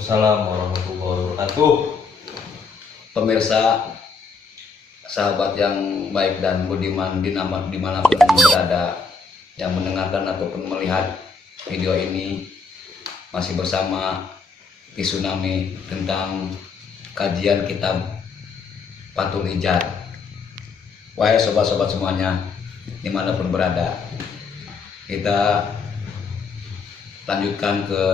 Waalaikumsalam warahmatullahi wabarakatuh. Pemirsa, sahabat yang baik dan budiman dimanapun berada yang mendengarkan ataupun melihat video ini, masih bersama Ki Tsunami tentang kajian kitab Fathul Hijaz. Wahai sobat-sobat semuanya dimanapun berada, kita lanjutkan ke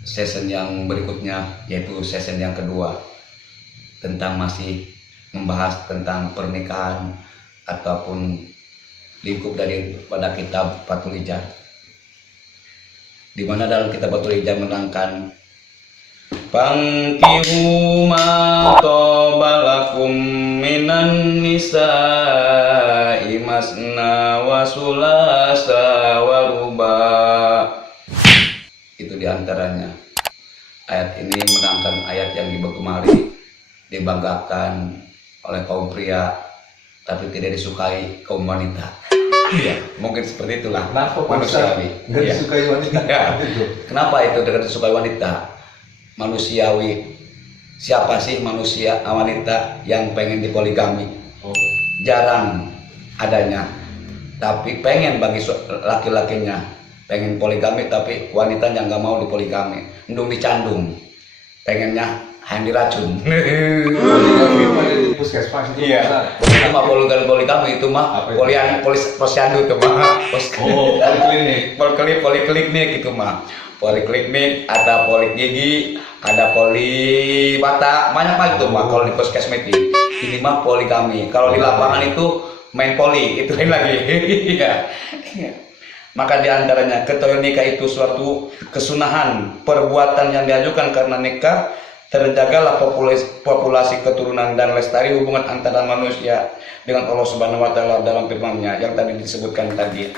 season yang berikutnya, yaitu season yang kedua, tentang masih membahas tentang pernikahan ataupun lingkup daripada kitab Fathul Hijaz, di mana dalam kitab Fathul Hijaz menerangkan Fankihu ma tobalakum minan nisa'i masna wa sulasa wa ruba. Itu diantaranya. Ayat ini menerangkan ayat yang digemari, dibanggakan oleh kaum pria, tapi tidak disukai kaum wanita. Iya, mungkin seperti itulah manusiawi. Nggak disukai wanita. Ya. Kenapa itu tidak disukai wanita? Manusiawi. Siapa sih manusia wanita yang pengen dipoligami? Jarang adanya. Tapi pengen bagi laki-lakinya pengen poligami, tapi wanitanya nggak mau dipoligami, endung dicandung, pengennya hanya diracun. Poligami puskesmas itu. Iya. Itu mah poligami itu mah posyandu itu mah. Poliklinik itu mah. Poliklinik, ada polik gigi, ada poli mata, banyak banget itu mah kalau di puskesmas ini mah poligami. Kalau di lapangan itu main poli, itu lain lagi. Iya. Maka diantaranya ketahui nikah itu suatu kesunahan, perbuatan yang diajukan karena nikah terjagalah populasi keturunan dan lestari hubungan antara manusia dengan Allah Subhanahu wa Ta'ala dalam firman-Nya yang tadi disebutkan tadi.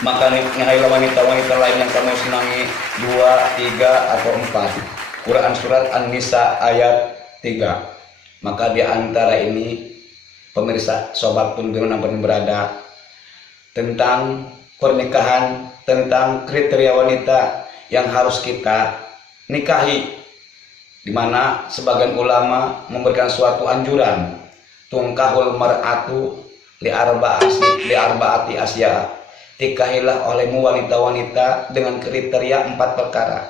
Maka nihailah wanita-wanita lain yang kamu senangi 2, 3 atau 4. Quran surat An-Nisa ayat 3. Maka di antara ini, pemirsa, sobat pun dimanapun berada, tentang pernikahan, tentang kriteria wanita yang harus kita nikahi, di mana sebagian ulama memberikan suatu anjuran, tungkahul mar'atu li arbaati asya, tikahilah olehmu wanita-wanita dengan kriteria 4 perkara.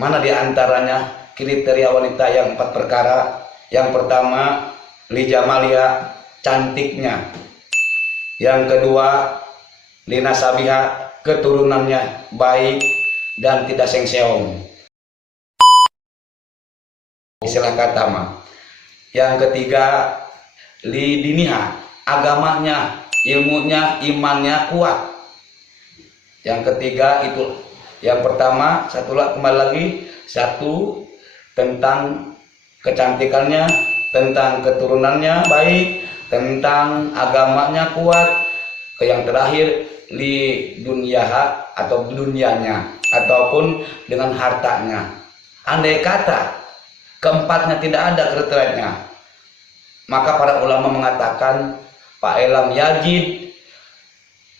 Mana di antaranya kriteria wanita yang 4 perkara? Yang pertama, li jamalia, cantiknya. Yang kedua, lina sabiha, keturunannya baik dan tidak sengseong, istilah kata mah. Yang ketiga, lidiniha, agamanya, ilmunya, imannya kuat. Yang ketiga itu, yang pertama, kembali lagi, satu tentang kecantikannya, tentang keturunannya baik, tentang agamanya kuat. Yang terakhir, li dunyaha, atau dunianya, ataupun dengan hartanya. Andai kata keempatnya tidak ada kriterianya, maka para ulama mengatakan fa'ilam yajid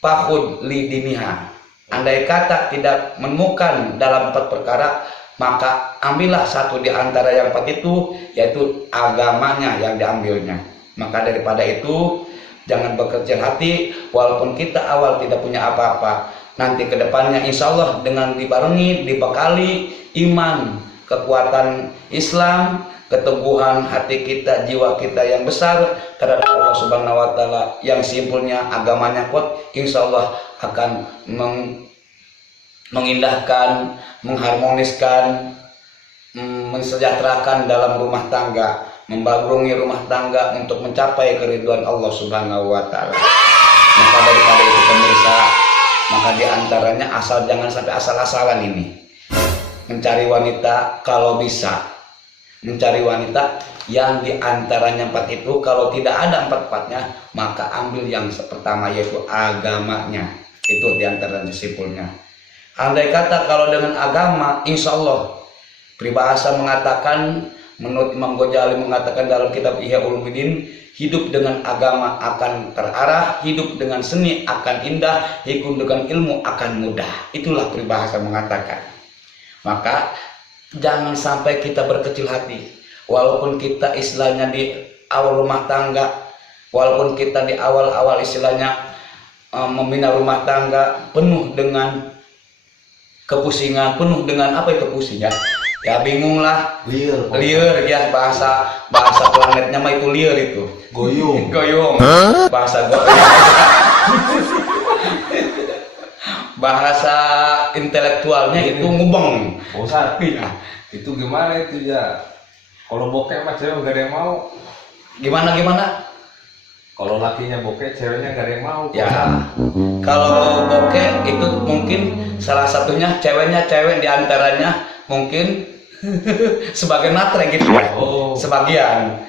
fakhud li diniha. Andai kata tidak menemukan dalam 4 perkara, maka ambillah satu di antara yang 4 itu, yaitu agamanya yang diambilnya. Maka daripada itu, jangan berkecil hati, walaupun kita awal tidak punya apa-apa, nanti kedepannya insya Allah dengan dibarengi, dibekali iman, kekuatan Islam, keteguhan hati kita, jiwa kita yang besar terhadap Allah Subhanahu wa Ta'ala, yang simpulnya agamanya kuat, insya Allah akan mengindahkan, mengharmoniskan, mensejahterakan dalam rumah tangga, membangun rumah tangga untuk mencapai keridhaan Allah Subhanahu wa Ta'ala. Maka daripada itu pemirsa, maka diantaranya jangan sampai asal-asalan ini mencari wanita. Kalau bisa mencari wanita yang diantaranya 4 itu, kalau tidak ada 4-4-nya, maka ambil yang pertama, yaitu agamanya. Itu diantara simpulnya. Andai kata kalau dengan agama, insya Allah, peribahasa mengatakan, menurut Imam Ghazali mengatakan dalam kitab Ihya Ulumuddin, hidup dengan agama akan terarah, hidup dengan seni akan indah, hidup dengan ilmu akan mudah. Itulah peribahasa mengatakan. Maka jangan sampai kita berkecil hati. Walaupun kita istilahnya di awal rumah tangga, walaupun kita di awal-awal istilahnya membina rumah tangga penuh dengan kepusingan, penuh dengan apa itu pusing ya? Ya bingung lah, liar ya, bahasa planetnya mah itu liar itu. Goyong. Bahasa bahasa intelektualnya itu ngubeng. Bosan. Iya. Itu gimana itu ya? Kalau bokeh mah cewek nggak ada yang mau. Gimana? Kalau lakinya bokeh, ceweknya nggak ada yang mau. Ya, kalau bokeh itu mungkin salah satunya ceweknya cewek diantaranya mungkin sebagai matre gitu ya. Oh. Sebagian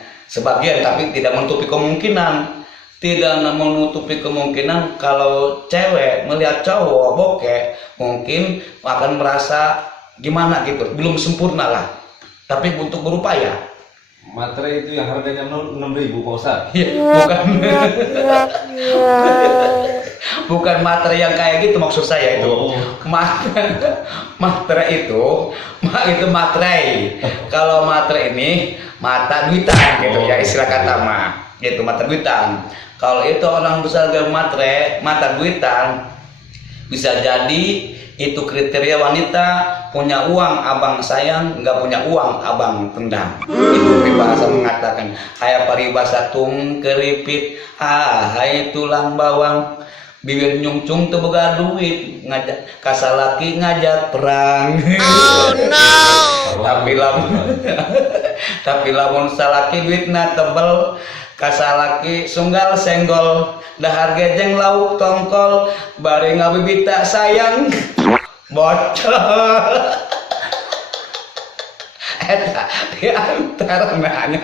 tapi tidak menutupi kemungkinan. Tidak menutupi kemungkinan kalau cewek melihat cowok bokeh mungkin akan merasa gimana gitu, belum sempurna lah. Tapi untuk berupaya. Materai itu yang harganya 6.000 Pak Ustadz. Bukan materai yang kayak gitu maksud saya itu. Oh. Materai itu materai. Kalau materai ini mata duitan gitu ya istilah kata mah. Gitu mata duitan. Kalau itu orang besar materai, mata duitan, bisa jadi itu kriteria wanita punya uang abang sayang, nggak punya uang abang tendang. Itu peribahasa mengatakan hai paribasa tung keripit, hai tulang bawang, bibir nyungcung teu boga duit, ngajak kasalaki ngajak perang. Oh no. tapi lamun salaki duitna tebel, kasalaki sunggal senggol, dahar gejeng lauk tongkol, bari ngabibita sayang bocor. Eta diantaranya.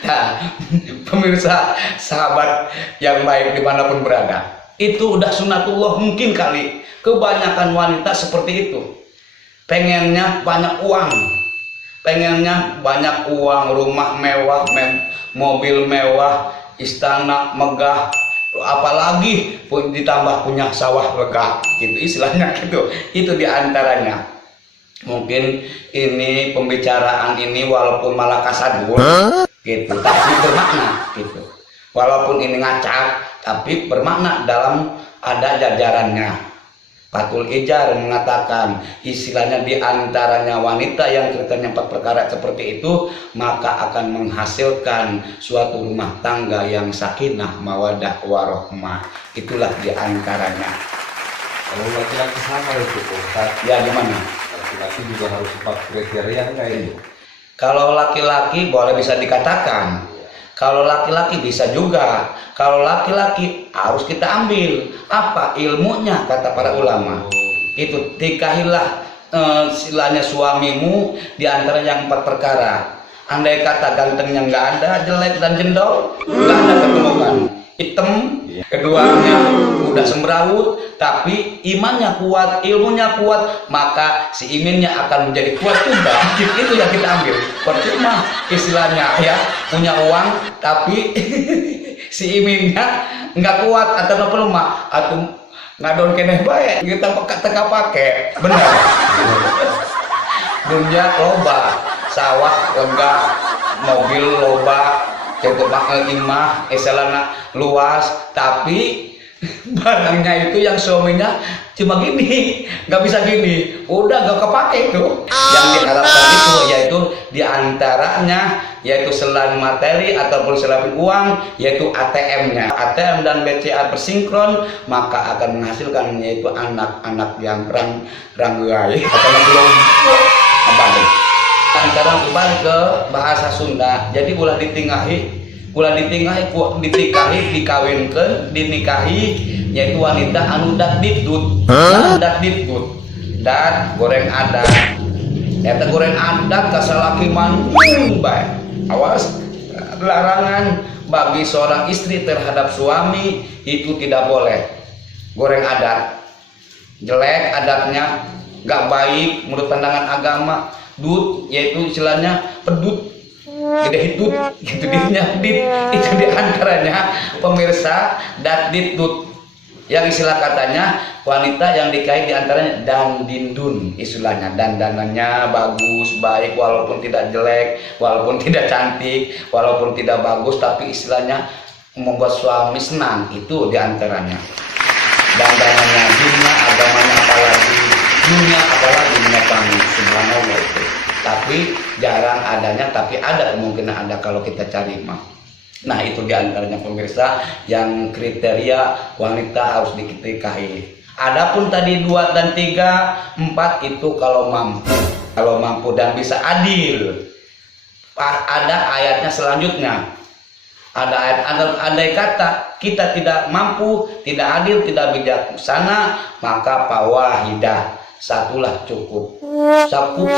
Nah, pemirsa sahabat yang baik dimanapun berada, itu udah sunatullah mungkin kali. Kebanyakan wanita seperti itu, pengennya banyak uang, rumah mewah, mobil mewah, istana megah, apalagi pun ditambah punya sawah lega gitu istilahnya gitu. Itu diantaranya. Mungkin ini pembicaraan ini walaupun malah kasadul gitu tapi bermakna gitu, walaupun ini ngacak tapi bermakna dalam ada jajarannya. Fathul Ijar mengatakan istilahnya diantaranya wanita yang kriterianya 4 perkara seperti itu maka akan menghasilkan suatu rumah tangga yang sakinah mawadah warohmah. Itulah diantaranya. Kalau laki-laki sama itu Ustaz. Ya gimana? Laki-laki juga harus 4 kriteria enggak itu? Kalau laki-laki boleh bisa dikatakan. Kalau laki-laki bisa juga. Kalau laki-laki harus kita ambil apa ilmunya kata para ulama. Itu nikahilah silanya suamimu di antara yang 4 perkara. Andai kata gantengnya nggak ada, jelek dan jendol nggak ada ketemukan. Hitam, keduanya udah semrawut, tapi imannya kuat, ilmunya kuat, maka si iminnya akan menjadi kuat juga. Itu yang kita ambil. Percuma istilahnya ya punya uang, tapi si iminnya nggak kuat atau nggak lemah atau ngadon keneh bae kita pakai, benar. Dunia loba, sawah lega, mobil loba, cetok imah, eselana luas, tapi barangnya itu yang suaminya cuma gini, nggak bisa gini, udah nggak kepake itu. Yang diharapkan itu yaitu diantaranya yaitu selain materi ataupun selain uang yaitu ATM-nya. ATM dan BCA bersinkron maka akan menghasilkan yaitu anak-anak yang ranggai atau belum abadi. Sekarang kembali ke bahasa Sunda. Jadi ulah ditikahi, dikawinkan, dinikahi yaitu wanita anu dat ditut. Dat ditut. Dat goreng adat. Eta goreng adat kasalaki manjung bae. Awas larangan bagi seorang istri terhadap suami itu tidak boleh. Goreng adat. Jelek adatnya, gak baik menurut pandangan agama. Dut yaitu istilahnya pedut, gede hitut gitu dirinya dit. Itu diantaranya pemirsa dat ditut Yang istilah katanya wanita yang dikahi diantaranya dandindun, istilahnya dandanannya bagus, baik, walaupun tidak jelek, walaupun tidak cantik, walaupun tidak bagus, tapi istilahnya membuat suami senang, itu diantaranya. Dandanannya, dunia, agamanya, apalagi dunia, apalagi dunia kami, subhanallah itu. Tapi jarang adanya, tapi ada kemungkinan ada kalau kita cari mah. Nah itu diantaranya pemirsa yang kriteria wanita harus dinikahi. Adapun tadi 2 dan 3, 4 itu kalau mampu dan bisa adil. Ada ayatnya selanjutnya. Ada ayat, andai kata kita tidak mampu, tidak adil, tidak bijaksana, maka fawahidah, satulah cukup. Satu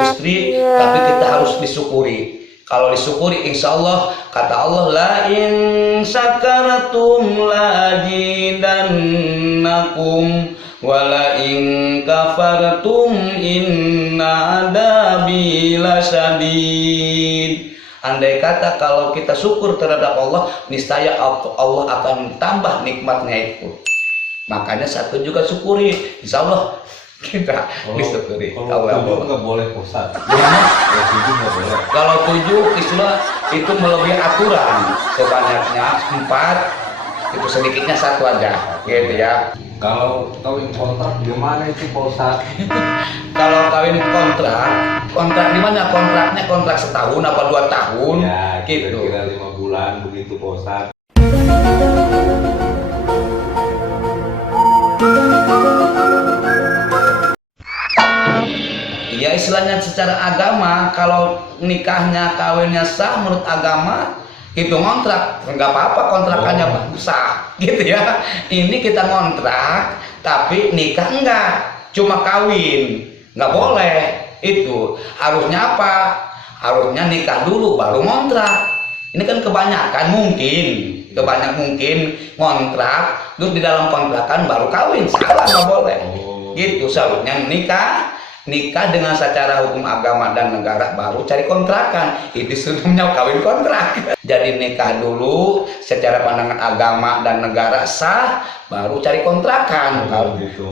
istri, tapi kita harus disyukuri. Kalau disyukuri, insya Allah kata Allah, la in syakaratum la azidannakum wa la in kafartum inna adabi lasyadid. Andai kata kalau kita syukur terhadap Allah, niscaya Allah akan tambah nikmatnya itu. Makanya satu juga syukuri, insya Allah kita disyukuri. Kalau 7 nggak boleh pusat. Gimana? Kalau 7 nggak boleh. Kalau 7 istilah itu melebihi aturan, sebanyaknya 4, itu sedikitnya 1 aja, gitu ya. Kalau kawin kontrak gimana itu Pak Ustadz? Kalau kawin kontrak di mana? Kontraknya kontrak setahun apa 2 tahun, Ya, gitu. kira-kira 5 bulan begitu Pak Ustadz. Ya istilahnya secara agama, kalau nikahnya kawinnya sah menurut agama, itu ngontrak, nggak apa-apa kontrakannya sah, gitu ya. Ini kita ngontrak, tapi nikah enggak, cuma kawin, nggak boleh. Itu harusnya apa? Harusnya nikah dulu baru ngontrak. Ini kan kebanyakan mungkin ngontrak, terus di dalam kontrakan baru kawin, salah, nggak boleh. Gitu, seharusnya nikah dengan secara hukum agama dan negara baru cari kontrakan. Itu sebelumnya kawin kontrak. Jadi nikah dulu secara pandangan agama dan negara sah, baru cari kontrakan.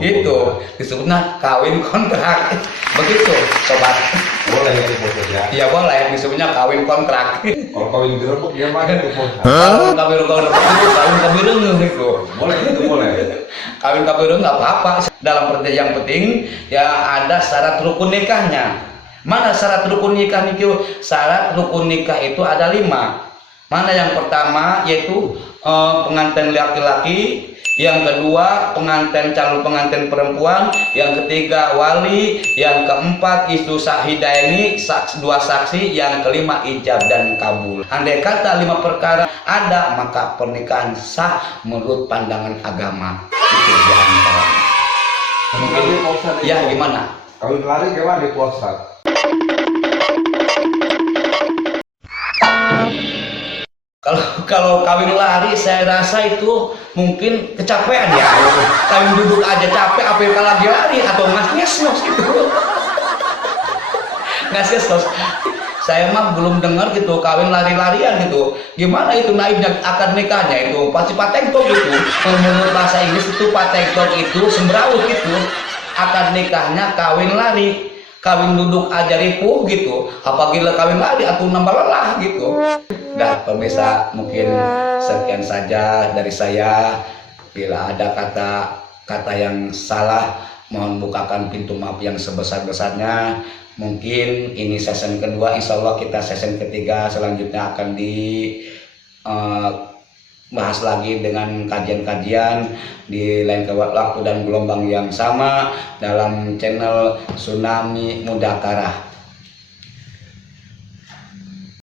Gitu disebutnya kawin kontrak. Begitu sobat. Boleh itu Pak Ustadz ya? Iya boleh, disebutnya kawin kontrak. Kalau kawin gerbek gimana itu Pak Ustadz? Kalau kawin kabireng itu. Boleh itu boleh. Kawin kabireng nggak apa-apa. Dalam perjanjian yang penting ya ada syarat rukun nikahnya. Mana syarat rukun nikah itu? Syarat rukun nikah itu ada 5. Mana yang pertama yaitu pengantin laki-laki, yang kedua calon pengantin perempuan, yang ketiga wali, yang keempat itu syahidaini, 2 saksi, yang kelima ijab dan kabul. Andai kata 5 perkara ada, maka pernikahan sah menurut pandangan agama. Itu diantara. Mungkin Pak Ustadz ya itu, gimana? kawin lari gimana di Pak Ustadz? Kalau kawin lari saya rasa itu mungkin kecapean ya. Kawin duduk aja capek, apalagi lagi lari atau ngas-nges gitu. Ngas-nges. Saya mah belum dengar gitu kawin lari-larian gitu. Gimana itu naibnya akad nikahnya itu? Pasti patengtok gitu. Menurut bahasa Inggris itu patengtok itu sembraut gitu. Akad nikahnya kawin lari. Kawin duduk aja ripuh gitu. Apabila kawin lari atau nambah lelah gitu. Dah pemirsa, mungkin sekian saja dari saya. Bila ada kata yang salah, mohon bukakan pintu maaf yang sebesar-besarnya. Mungkin ini season kedua, insya Allah kita season ketiga selanjutnya akan bahas lagi dengan kajian-kajian di lain waktu dan gelombang yang sama dalam channel Tsunami Mudzakarah.